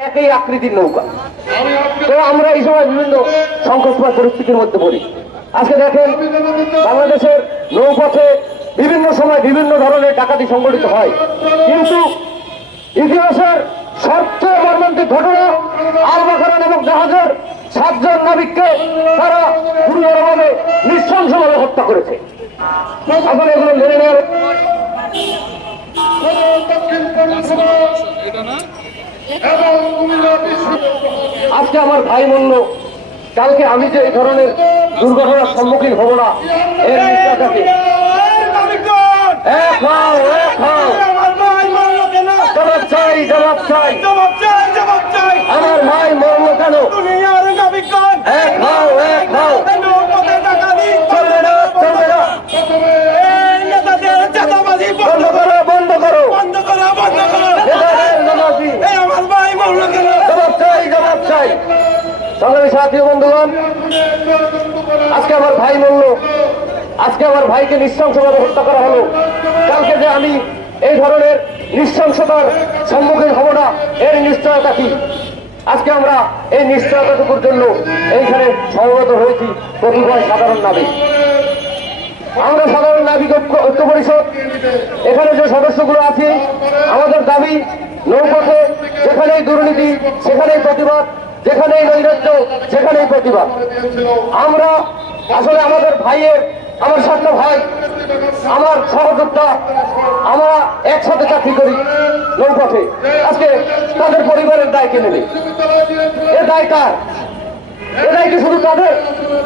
একই আকৃতির নৌকা। তো আমরা এই সময় বিভিন্ন সংকটময় পরিস্থিতির মধ্যে পড়ি। আজকে দেখেন বাংলাদেশের নৌপথে বিভিন্ন সময় বিভিন্ন ধরনের ডাকাতি সংঘটিত হয়, কিন্তু ইতিহাসের সবচেয়ে মর্মান্তিক ঘটনা আল-মাকারান এবং জাহাজের 7 জন নাবিককে তারা গুরুতরভাবে নৃশংসভাবে হত্যা করেছে। এখন এগুলো মেনে নেওয়ার আজকে আমার ভাই বলল কালকে আমি যে এই ধরনের দুর্ঘটনার সম্মুখীন হব না, এর নিশ্চয়তাকে জবাব চাই, জবাব চাই, আমার ভাই মরল কেন? চলবে না, চলবে না, বন্ধ করো, বন্ধ করো, বন্ধ করো, বন্ধ করো, আমার ভাই মরল কেন? জবাব চাই, জবাব চাই। সংগ্রামী সাথী বন্ধুগণ, আজকে আমার ভাই মরল, আজকে আমার ভাইকে নৃশংসভাবে হত্যা করা হলো। কালকে যে আমি এই ধরনের নৃশংসতার সম্মুখীন হব না, এর নিশ্চয়তা কি? আজকে আমরা এই নিশ্চয়তাটুকুর জন্য এইখানে সমবেত হয়েছি কতিপয় সাধারণ নাবিক। আমরা সাধারণ নাবিক ঐক্য পরিষদ এখানে যে সদস্যগুলো আছি, আমাদের দাবি নৌপথে যেখানেই দুর্নীতি সেখানেই প্রতিবাদ, যেখানেই নৈরাজ্য সেখানেই প্রতিবাদ। আমরা আসলে আমাদের ভাইয়ের, আমার সাথে ভাই, আমার সহযোদ্ধা, আমরা একসাথে চাকরি করি নৌপথে। আজকে তাদের পরিবারের দায়কে নেবে, এ দায় কার? এ দায় কি শুধু তাদের,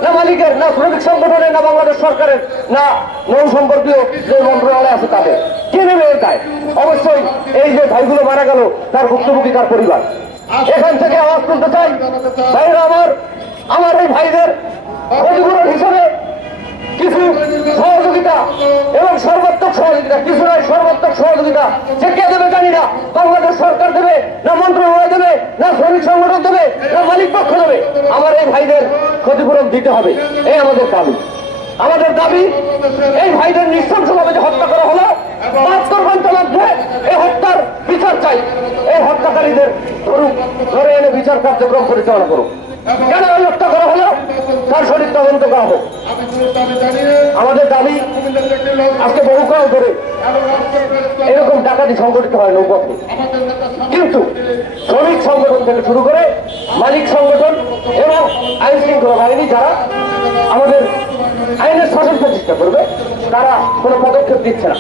না মালিকের, না শ্রমিক সংগঠনের, না বাংলাদেশ সরকারের, না নৌ সম্পর্কীয় যে মন্ত্রণালয় আছে তাদের? কে নেবে এই দায়? অবশ্যই এই যে ভাইগুলো মারা গেল তার ভুক্তভোগী তার পরিবার। এখান থেকে আওয়াজ তুলতে চাই, ভাইরা আমার এই ভাইদের ক্ষতিপূরণ হিসেবে কিছু সহযোগিতা এবং সর্বাত্মক সহযোগিতা, কিছু নয় সর্বাত্মক সহযোগিতা, সে কে দেবে জানি না, বাংলাদেশ সরকার দেবে, না মন্ত্রণালয় দেবে, না শ্রমিক সংগঠন দেবে, না মালিক পক্ষ দেবে, আমার এই ভাইদের ক্ষতিপূরণ দিতে হবে। এই আমাদের দাবি। আমাদের দাবি এই ভাইদের নৃশংসভাবে যে হত্যা করা হলো, 72 ঘন্টার মধ্যে এই হত্যার বিচার চাই। এই হত্যাকারীদের ধরে এনে বিচার কার্যক্রম পরিচালনা করুন। কেন এই হত্যা করা হলো তার সঠিক তদন্ত করা হোক। আমাদের দাবি, আজকে বহুকাল ধরে এরকম ডাকাতি সংগঠিত হয় নৌপথে, কিন্তু শ্রমিক সংগঠন থেকে শুরু করে মালিক সংগঠন এবং আইন শৃঙ্খলা বাহিনী যারা আমাদের আইনের শাসন প্রতিষ্ঠা করবে, তারা কোনো পদক্ষেপ দিচ্ছে না।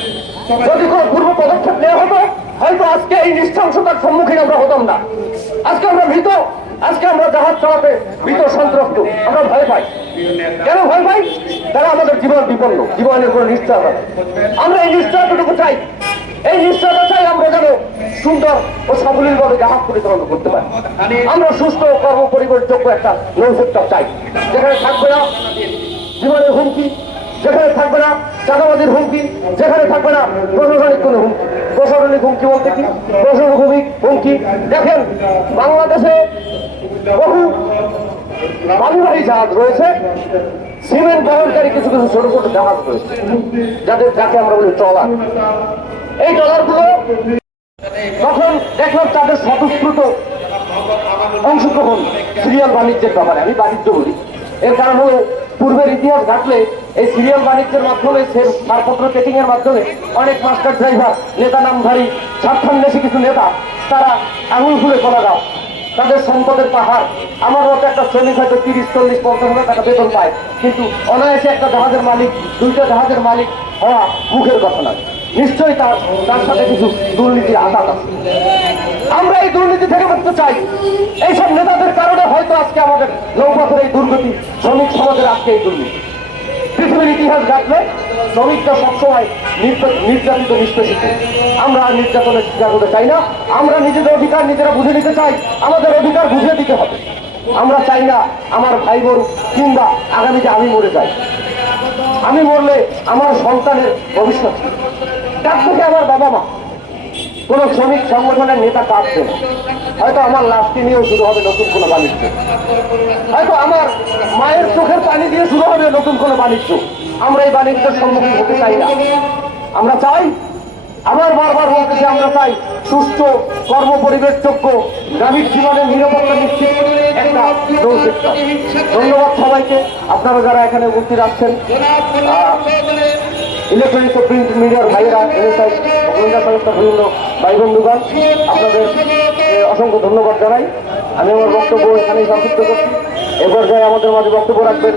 যদি কোনো পূর্ব পদক্ষেপ নেওয়া হতো, হয়তো আজকে এই নৃশংসতার সম্মুখীন আমরা হতাম না। আজকে আমরা ভীত, আজকে আমরা জাহাজ চালাতে ভীত সন্ত্রস্ত, আমরা ভয় পাই। কেন ভয় পাই? তারা আমাদের জীবন বিপন্ন, জীবনের কোনো নিশ্চয়তা। আমরা এই নিশ্চয়তাটুকু চাই, এই নিশ্চয়তা চাই আমরা যেন সুন্দর ও সাবলীলভাবে জাহাজ পরিচালনা করতে পারি। আমরা সুস্থ কর্ম পরিবেশযোগ্য একটা নৌ সেক্টর চাই, যেখানে থাকবে না জীবনের হুমকি, যেখানে থাকবে না চাঁদাবাজির হুমকি, যেখানে থাকবে না প্রশাসনিক কোনো হুমকি। প্রশাসনিক হুমকি বলতে কি? প্রশাসনিক হুমকি দেখেন, বাংলাদেশে বহু বালুবাহী জাহাজ রয়েছে, সিমেন্ট বহনকারী কিছু কিছু ছোট ছোট জাহাজ রয়েছে, যাকে আমরা বলি ট্রলার। এই ট্রলারগুলো তখন দেখলাম তাদের স্বতঃস্ফূর্ত অংশগ্রহণ সিরিয়াল বাণিজ্যের ব্যাপারে। আমি বাণিজ্য বলি, এর কারণ হলো পূর্বের ইতিহাস ঘাটলে এই সিরিয়াল বাণিজ্যের মাধ্যমে, ছাড়পত্র চেকিং এর মাধ্যমে অনেক মাস্টার ড্রাইভার, নেতা নামধারী, স্বার্থান্বেষী কিছু নেতা, তারা আঙুল ফুলে চলে যাও, তাদের সম্পদের পাহাড়। আমার মতো একটা শ্রমিক হয়তো 30, 40, 50 হাজার টাকা বেতন পায়, কিন্তু অনায়াসে একটা জাহাজের মালিক, 2টা জাহাজের মালিক হওয়া মুখের কথা নয়। নিশ্চয়ই তার সাথে কিছু দুর্নীতির আঘাত আছে। আমরা এই দুর্নীতি থেকে মুক্ত চাই। এইসব নেতাদের কারণে হয়তো আজকে আমাদের নৌপথের এই দুর্গতি, শ্রমিক সমাজের আজকে এই দুর্নীতি। পৃথিবীর ইতিহাস ঘাটলে শ্রমিকরা সবসময় নির্যাতিত, নিষ্পেষিত। আমরা আর নির্যাতনের শিকার হতে চাই না। আমরা নিজেদের অধিকার নিজেরা বুঝে নিতে চাই, আমাদের অধিকার বুঝিয়ে দিতে হবে। আমরা চাই না আমার ভাই বোন কিংবা আগামীতে আমি মরে যাই। আমি মরলে আমার সন্তানের ভবিষ্যৎ, তার থেকে আমার বাবা মা, কোন শ্রমিক সংগঠনের নেতা কাঁদছে না। হয়তো আমার লাশটি নিয়েও শুরু হবে নতুন কোনো বাণিজ্য, হয়তো আমার মায়ের চোখের পানি দিয়ে শুরু হবে নতুন কোনো বাণিজ্য। আমরা এই বাণিজ্যের সম্মুখীন হতে চাই না। আমরা চাই, আবার বারবার বলতেছি, আমরা চাই সুষ্ঠু কর্মপরিবেশযোগ্য গ্রামীণ জীবনের নিরাপত্তা নিশ্চিত একটা নৌসেক্টর। ধন্যবাদ সবাইকে, আপনারা যারা এখানে উপস্থিত আসছেন, ইলেকট্রনিক্স ও প্রিন্ট মিডিয়ার ভাইয়েরা, এনএসআই গোয়েন্দা সংস্থার বিভিন্ন ভাই বন্ধুগণ, আপনাদের অসংখ্য ধন্যবাদ জানাই। আমি আমার বক্তব্য এখানেই সংক্ষিপ্ত করছি। এ পর্যায়ে আমাদের মাঝে বক্তব্য রাখবেন